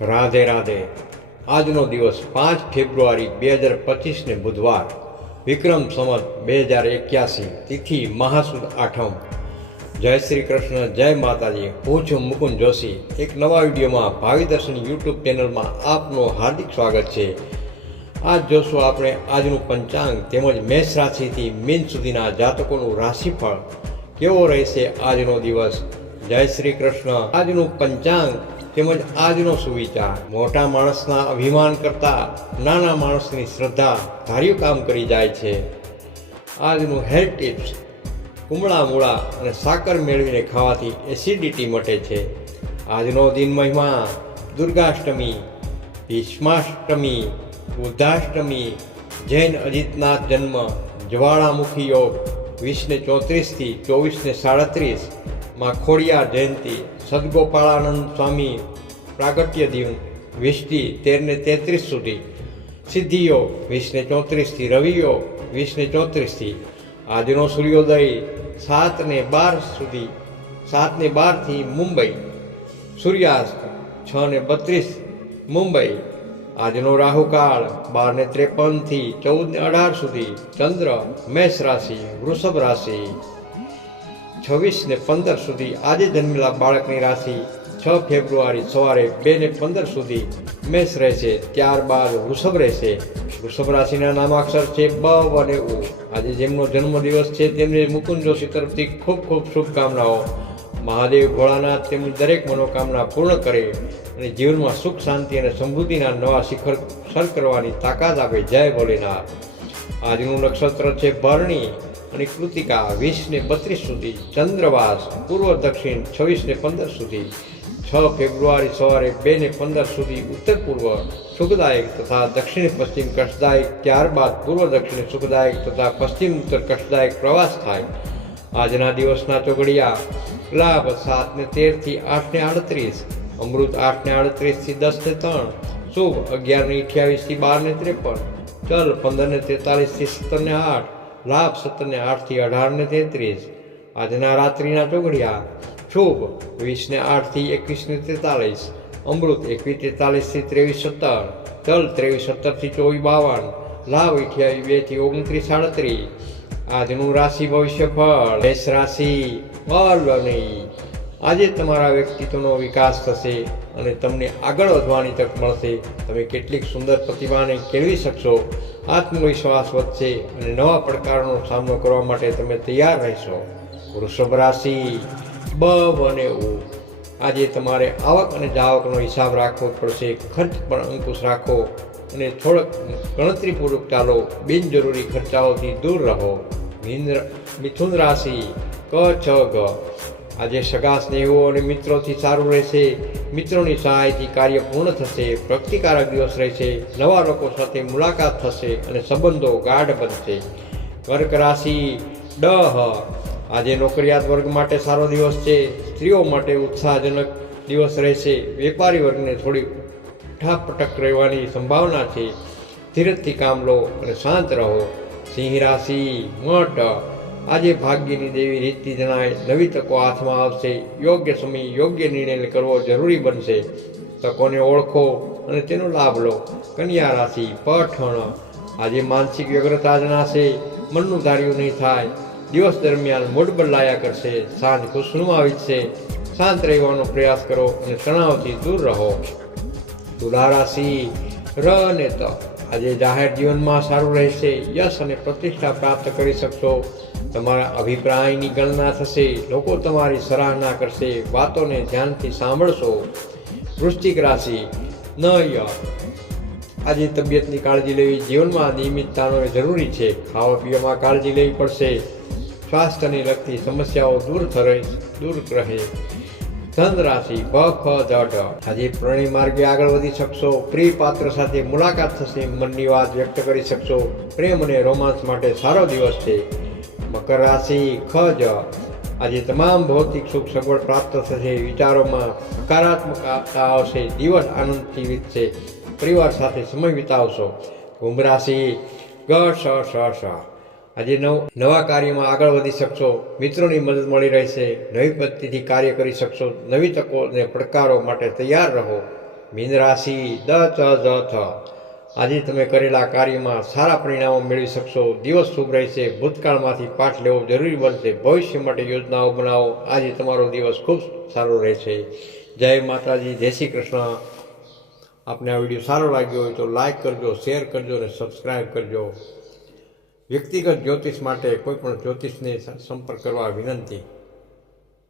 રાધે રાધે. આજનો દિવસ પાંચ ફેબ્રુઆરી બે હજાર પચીસને બુધવાર. વિક્રમ સંવત બે હજાર એક્યાસી, તિથિ મહાસુદ આઠમ. જય શ્રી કૃષ્ણ, જય માતાજી. હું છું મુકુંદ જોશી. એક નવા વિડીયોમાં ભાવિ દર્શન યુટ્યુબ ચેનલમાં આપનું હાર્દિક સ્વાગત છે. આજ જોશું આપણે આજનું પંચાંગ તેમજ મેષ રાશિથી મીન સુધીના જાતકોનું રાશિફળ. કેવો રહેશે આજનો દિવસ? જય શ્રી કૃષ્ણ. આજનું પંચાંગ તેમજ આજનો સુવિચાર. મોટા માણસના અભિમાન કરતા નાના માણસની શ્રદ્ધા ધાર્યું કામ કરી જાય છે. આજનું હેલ્થ ટિપ્સ. કુમળા મૂળા અને સાકર મેળવીને ખાવાથી એસિડિટી મટે છે. આજનો દિન મહિમા, દુર્ગાષ્ટમી, ભીષ્માષ્ટમી, બુદ્ધાષ્ટમી, જૈન અજિતનાથ જન્મ, જ્વાળામુખી યોગ, વીસને ચોત્રીસથી ચોવીસને સાડત્રીસ માં ખોડિયાર જયંતિ, સદગોપાળાનંદ સ્વામી, પ્રાગટ્ય દિન વીસથી તેરને તેત્રીસ સુધી, સિદ્ધિઓ વીસને ચોત્રીસથી રવિઓ વીસને ચોત્રીસથી આજનો સૂર્યોદય સાતને બાર સુધી સાતને બારથી મુંબઈ, સૂર્યાસ્ત છ ને બત્રીસ મુંબઈ, આજનો રાહુકાળ બાર ને ત્રેપનથી ચૌદ ને અઢાર સુધી, ચંદ્ર, મેષ રાશિ, વૃષભ રાશિ. છવ્વીસ ને પંદર સુધી આજે જન્મેલા બાળકની રાશિ છ ફેબ્રુઆરી સવારે બે ને પંદર સુધી મેષ રહેશે, ત્યારબાદ વૃષભ રહેશે. વૃષભ રાશિના નામાક્ષર છે બ અને ઉ. આજે જેમનો જન્મદિવસ છે તેમને મુકુંદ જોશી તરફથી ખૂબ ખૂબ શુભકામનાઓ. મહાદેવ ભોળાનાથ તેમની દરેક મનોકામના પૂર્ણ કરે અને જીવનમાં સુખ, શાંતિ અને સમૃદ્ધિના નવા શિખર સર કરવાની તાકાત આપે. જય ભોલેનાથ. આજનું નક્ષત્ર છે ભરણી. અને કૃતિકા વીસને બત્રીસ સુધી, ચંદ્રવાસ પૂર્વ દક્ષિણ છવ્વીસને પંદર સુધી, છ ફેબ્રુઆરી સવારે બે ને પંદર સુધી, ઉત્તર પૂર્વ સુખદાયક તથા દક્ષિણ પશ્ચિમ કષ્ટદાયક ત્યારબાદ પૂર્વ દક્ષિણ સુખદાયક તથા પશ્ચિમ ઉત્તર કષ્ટદાયક પ્રવાસ થાય. આજના દિવસના ચોગડિયા લાભ સાત ને તેરથી આઠ ને આડત્રીસ, અમૃત આઠ ને આડત્રીસથી દસ ને ત્રણ, શુભ અગિયાર ને અઠ્યાવીસથી બાર ને ત્રેપન, ચલ પંદર ને તેતાલીસથી સત્તર ને આઠ લાભ સત્તરને આઠથી અઢારને તેત્રીસ. આજના રાત્રિના ચોઘડિયા, શુભ. વીસને આઠથી એકવીસને તેતાલીસ. અમૃત એકવીસ, તેતાલીસથી ત્રેવીસ, સત્તર. તલ ત્રેવીસ, સત્તરથી ચોવીસ, બાવન. લાભ અઠ્યાવીસ, બેથી ઓગણત્રીસ, સાડત્રીસ. આજનું રાશિ ભવિષ્ય ફળ મેષ રાશિ. બળ નહીં. આજે તમારા વ્યક્તિત્વનો વિકાસ થશે અને તમને આગળ વધવાની તક મળશે. તમે કેટલીક સુંદર પ્રતિભાને કેળવી શકશો, આત્મવિશ્વાસ વધશે અને નવા પડકારોનો સામનો કરવા માટે તમે તૈયાર રહેશો. વૃષભ રાશિ બ અને ઉ. આજે તમારે આવક અને જાવકનો હિસાબ રાખવો પડશે, ખર્ચ પણ અંકુશ રાખો અને થોડોક ગણતરીપૂર્વક ચાલો, બિનજરૂરી ખર્ચાઓથી દૂર રહો. મિથુન રાશિ ક છ ગ. આજે સગા સ્નેહો અને મિત્રોથી સારું રહેશે. મિત્રોની સહાયથી કાર્ય પૂર્ણ થશે, પ્રગતિકારક દિવસ રહેશે, નવા લોકો સાથે મુલાકાત થશે અને સંબંધો ગાઢ બનશે. કર્ક રાશિ ડ આજે નોકરિયાત વર્ગ માટે સારો દિવસ છે. સ્ત્રીઓ માટે ઉત્સાહજનક દિવસ રહેશે. વેપારી વર્ગને થોડી ઉઠાપટક રહેવાની સંભાવના છે. ધીરજથી કામ લો અને શાંત રહો. સિંહ રાશિ મઠ આજે ભાગ્યની દેવી રીતથી જણાય નવી તકો હાથમાં આવશે. યોગ્ય સમય યોગ્ય નિર્ણય કરવો જરૂરી બનશે. તકોને ઓળખો અને તેનો લાભ લો. કન્યા રાશિ, પઠણ. આજે માનસિક વ્યગ્રતા જણાશે. મનનું ધાર્યું નહીં થાય. દિવસ દરમિયાન મૂડ બદલાયા કરશે. સાંજ ખુશનુમા વીતશે. શાંત રહેવાનો પ્રયાસ કરો અને તણાવથી દૂર રહો. તુલા રાશિ, ર અને ત. આજે જાહેર જીવનમાં સારું રહેશે. યશ અને પ્રતિષ્ઠા પ્રાપ્ત કરી શકશો. તમારા અભિપ્રાયની ગણના થશે, લોકો તમારી સરાહના કરશે, વાતોને ધ્યાનથી સાંભળશો. વૃશ્ચિક રાશિ, ન આજે તબિયતની કાળજી લેવી જીવનમાં નિયમિતતાનો જરૂરી છે. ખાવા પીવામાં કાળજી લેવી પડશે. સ્વાસ્થ્યને લગતી સમસ્યાઓ દૂર થરે, દૂર રહે. ધન રાશિ, ભ, ખ જઢ આજે પ્રણય માર્ગે આગળ વધી શકશો. પ્રિય પાત્ર સાથે મુલાકાત થશે. મનની વાત વ્યક્ત કરી શકશો. પ્રેમ અને રોમાન્સ માટે સારો દિવસ છે. મકર રાશિ ખ જ આજે તમામ ભૌતિક સુખ સગવડ પ્રાપ્ત થશે વિચારોમાં હકારાત્મક આપતા આવશે. દિવસ આનંદથી વીતશે પરિવાર સાથે સમય વિતાવશો. કુંભ રાશિ ગ, સ સ સ. આજે નવ, નવા કાર્યમાં આગળ વધી શકશો. મિત્રોની મદદ મળી રહેશે. નવી પદ્ધતિથી કાર્ય કરી શકશો. નવી તકો અને પડકારો માટે તૈયાર રહો. મીન રાશિ દ, ચ જ થ. આજે તમે કરેલા કાર્યમાં સારા પરિણામો મેળવી શકશો. દિવસ શુભ રહેશે. ભૂતકાળમાંથી પાઠ લેવો જરૂરી બનશે. ભવિષ્ય માટે યોજનાઓ બનાવો. આજે તમારો દિવસ ખૂબ સારો રહેશે. જય માતાજી. જય શ્રી કૃષ્ણ. આપને આ વીડિયો સારો લાગ્યો હોય તો લાઈક કરજો, શેર કરજો અને સબસ્ક્રાઈબ કરજો. વ્યક્તિગત જ્યોતિષ માટે કોઈપણ જ્યોતિષને સંપર્ક કરવા વિનંતી.